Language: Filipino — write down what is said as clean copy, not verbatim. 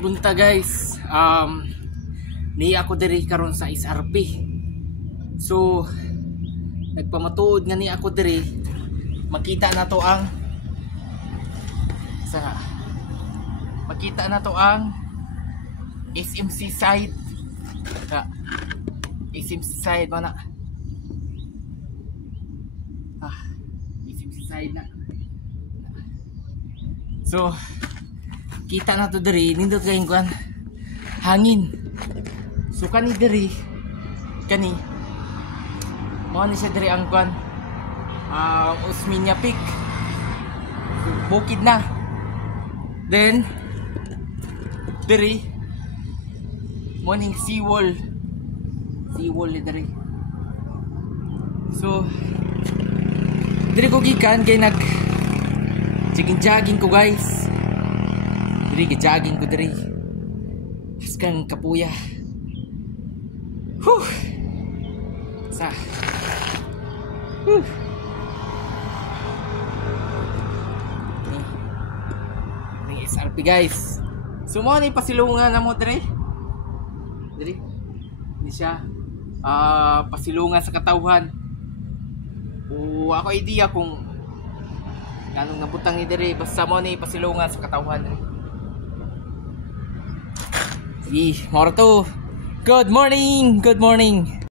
Punta guys, ni ako diri karon sa SRP. So nagpamatuod nga ni ako diri, makita na to ang makita na to ang SMC side. SMC side mana? SMC side na. So kita na to diri, nindot kayong kuan hangin. So kani diri kani mo ni siya diri ang kuan Osmeña Peak, bukid na. Then diri mo ning seawall ni diri. So diri ko gikan kay nag jogging ko guys. Diri jogging ko diri. Askang kapuya. Sa. Ni SRP guys. So mo ni pasilungan na mo diri. Diri. Ni siya pasilungan sa katawhan. O ako idea kung ganong nabutang ni diri, basta mo ni pasilungan sa katawhan diri. Moro to. Good morning.